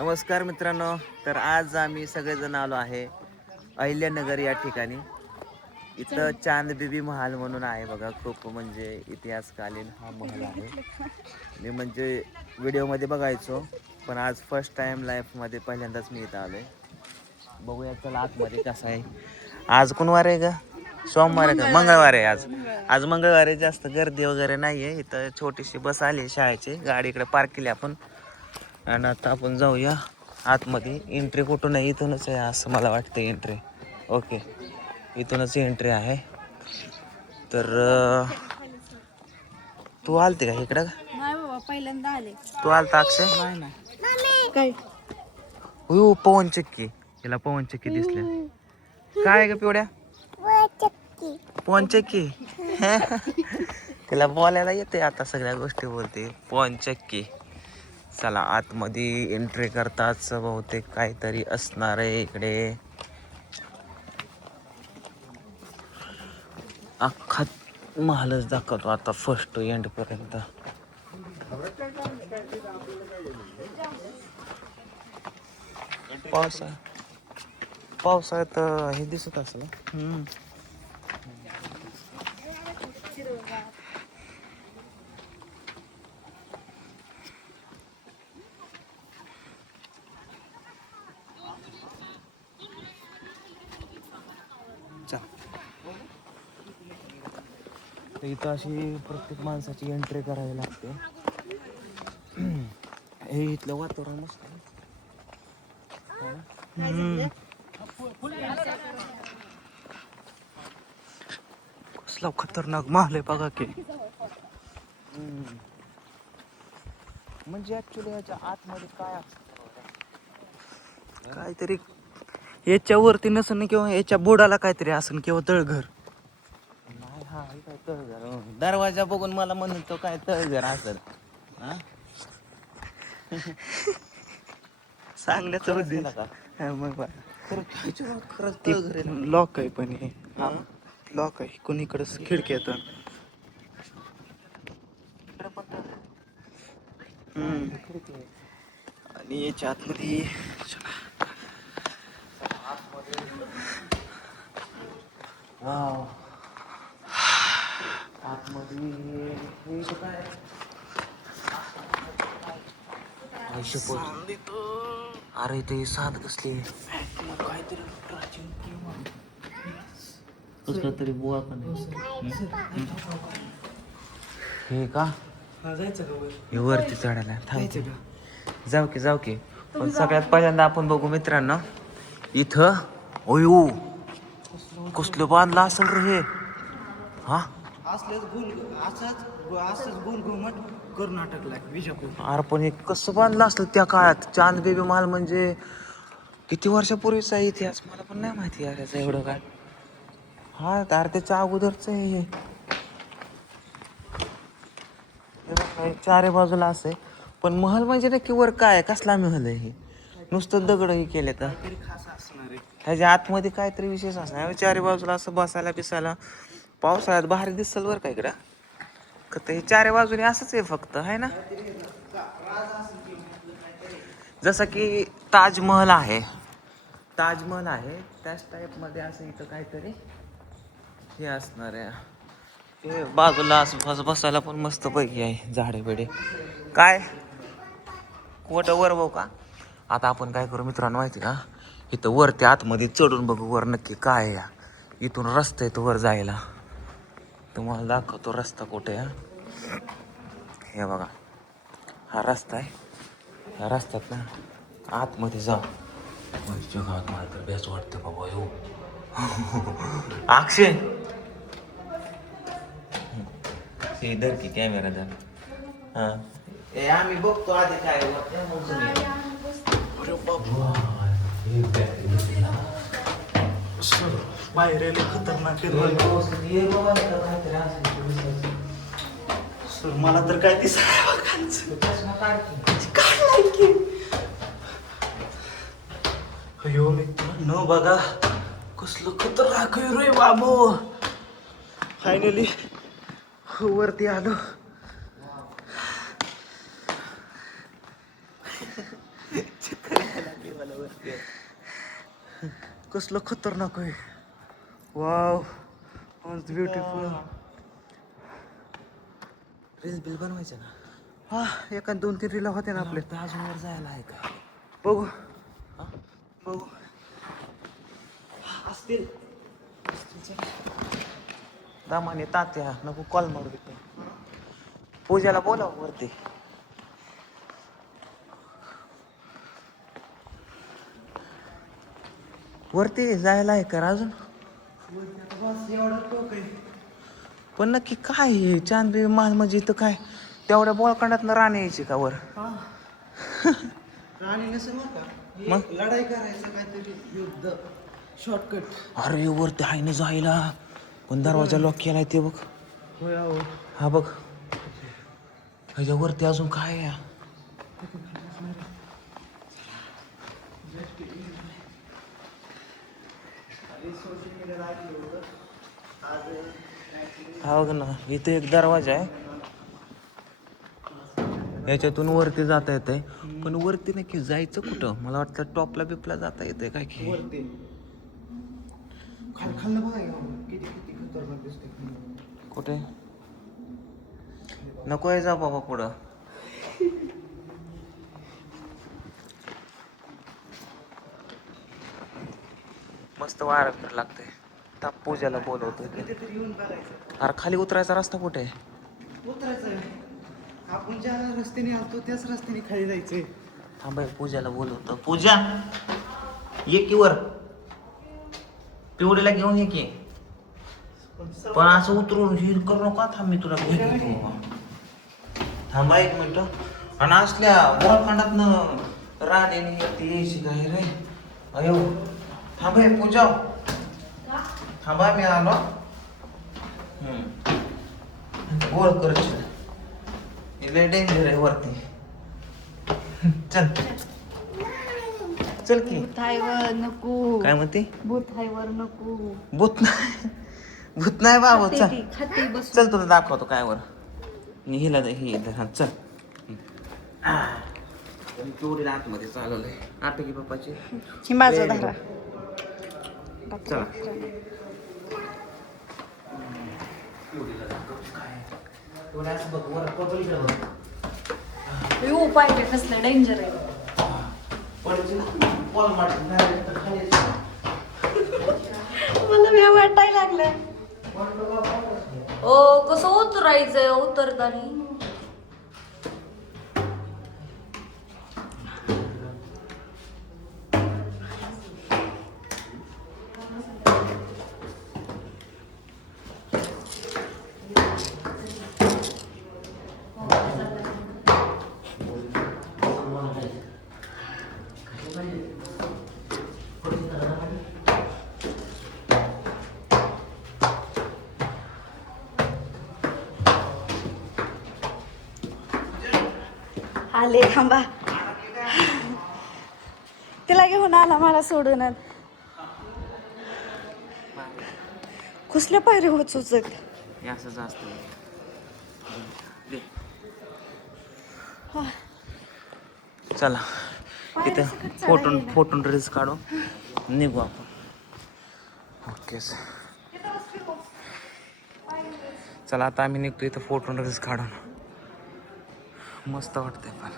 नमस्कार मित्रांनो. तर आज आम्ही सगळेजण आलो आहे अहिल्यानगर या ठिकाणी. इथं चांद बीबी महाल म्हणून आहे बघा. खूप म्हणजे इतिहासकालीन हा महल आहे. मी म्हणजे व्हिडिओमध्ये बघायचो, पण आज फर्स्ट टाइम लाईफमध्ये पहिल्यांदाच मी इथं आलोय. बघूया चला आतमध्ये कसं आहे. आज कोण वार आहे का? सोमवार आहे का? मंगळवार आहे आज. आज मंगळवार आहे. जास्त गर्दी वगैरे नाही आहे. इथं छोटीशी बस आली शाळेची. गाडी इकडे पार्क केली आपण. आणि आता आपण जाऊया आतमध्ये. एंट्री कुठून आहे? इथूनच आहे असं मला वाटतं एंट्री. ओके, इथूनच एंट्री आहे. तर तू आलते का इकडं? नाही बाबा, पहिल्यांदा आले. तू आलता अक्षय? नाही काय हो, पवन चक्की. हिला पवन चक्की दिसल्या. काय ग पिवड्या? पवन चक्की. तिला बोलायला येते आता, सगळ्या गोष्टी बोलते. पवन चक्की. चला आतमध्ये एंट्री करताच बहुतेक काहीतरी असणार आहे इकडे. अख्खा महालच दाखवतो आता फर्स्ट टू एंड पर्यंत. पावसाळ्यात हे दिसत असेल. इथं अशी प्रत्येक माणसाची एंट्री करावी लागते. हे इथलं वातावरण मस्त आहे. कसला खतरनाक महाल आहे बघा की. म्हणजे ऍक्च्युली याच्या आतमध्ये काय असतं काहीतरी. याच्यावरती नसन किंवा याच्या बोर्डाला काहीतरी असन किंवा तळघर. नाही, हा काय तळघर. दरवाजा बघून मला म्हणतो काय तळघर असेल. सांगण्याचा उद्देश मग खरंच लॉक आहे. पण हे लॉक आहे. कोणीकडेच खिडकी येतात. आणि याच्या आतमध्ये अरे ते साध कसली काहीतरी कसलं तरी बुवा पण हे का हे वरती चढायला जाऊ की. पण सगळ्यात पहिल्यांदा आपण बघू मित्रांनो इथं. ओयो, कसलं बांधलं असेल रे हे. हा, असंच गोल घुमट कर्नाटकला विजापूर. अरे पण हे कसं बांधलं असेल त्या काळात. चांद बेबी महाल म्हणजे किती वर्षापूर्वीचा इतिहास मला पण नाही माहिती आहे त्याचं एवढं काय. हा, तर त्याच्या अगोदरच हे चारे बाजूला असे. पण महल म्हणजे नक्की वर काय कसला महल आहे हे? नुसतं दगड हे केले तर ह्याच्या आतमध्ये काहीतरी विशेष असणार. चारी बाजूला असं बसायला बिसायला पावसाळ्यात भारी दिसल वर काय इकडं. हे चारी बाजूने असंच आहे फक्त, आहे ना. जसं की ताजमहल आहे त्याच टाईप मध्ये असं इथं काहीतरी हे असणार आहे. ते बाजूला असं बसायला पण मस्त पैकी आहे. झाडे बिडे काय कुठं वर भाऊ का. आता आपण काय करू मित्रांनो माहिती का, इथं वरती आतमध्ये चढून बघू वर नक्की काय आहे. इथून रस्ता आहे तो वर जायला. तुम्हाला दाखवतो रस्ता कुठे आहे. हे बघा, हा रस्ता आहे. ह्या रस्त्यात ना आतमध्ये जा. जगात मला तर बेस्ट वाटतं बाबा. हो अक्षय, इधर की कॅमेरा धर. हा, आम्ही बघतो आधी काय. अरे बाबा, बाहेर खतरनाक सर. मला तर काय अयो मित्रांनो बघा कसलं खतरनाक रे बाबू. फायनली वरती आलो. चित्र कसलं खतरनाक आहे. Wow beautiful. रील बिल बनवायचे ना. हा एका 2-3 रील होते ना आपले. अजून वर जायला आहे का बघू. बघू असतील. दामाने तात्या नको कॉल मारू देतो. पूजाला बोलाव वरती. वरती जायला आहे का अजून. पण नक्की काय आहे चांदबी महाल म्हणजे इथं काय तेवढ्या बोळखंडातनं राणी यायची का वर. राणी नसेल का मग लढाई करायचं काहीतरी युद्ध शॉर्टकट. अरे वरती आहे ना जायला पण दरवाजा लॉक केलाय ते बघ. होय अहो. हा बघ ह्याच्या वरती अजून काय आहे. हा बघ ना इथे एक दरवाजा आहे. याच्यातून वरती जाता येते पण वरती नक्की जायचं कुठं. मला वाटतं टॉपला बिपला जाता येते काय की. वरती खाल्लं बघा किती किती खतरनाक दिसते. कुठे नको आहे जा बाबा पुढं. मस्त वारं फिर लागते. ताप पूजाला बोलवतो. कधीतरी येऊन बघायचं. अरे खाली उतरायचा रस्ता कुठे आहे. उतरायचं आपण ज्या रस्त्याने आलतो त्याच रस्त्याने खाली जायचंय. थांबाय पूजाला बोलवतो. पूजा ये की वर. पिवडीला घेऊन ये की. पण असं उतरून हिर करू नका. थांब मी तुला घेतो. थांबा 1 मिनिट. आणि असल्या बोळखंडातनं राणीने ती यायची काय रे. अयो थांबाय पूजा. थांबा मी आलो. गोळ करशील लय डेंजर आहे वरती. चल चल की. भूताईवर नको. काय म्हणते. भूताईवर नको. भूत नाही. भूत नाही बाबा. चल खाते बस. चल तुला दाखवतो काय वर. हिला ही चल. चोरीला आतमध्ये चालवलंय. आटे की पप्पाची. माझं धरा. चला पाहिजे कसलं डेंजर आहे. मला भ्या वाटायला लागलं. ओ कसं उतरायचंय उतरताना. आले थांबा. तिला घेऊन आला मला सोडून. कसल्या पायरी होत सुचत. असंच असतं. चला इथे फोटो रील्स काढू निघू आपण. ओके चला आता आम्ही निघतो इथं फोटो रील्स काढून. मस्त वाटतंय पण.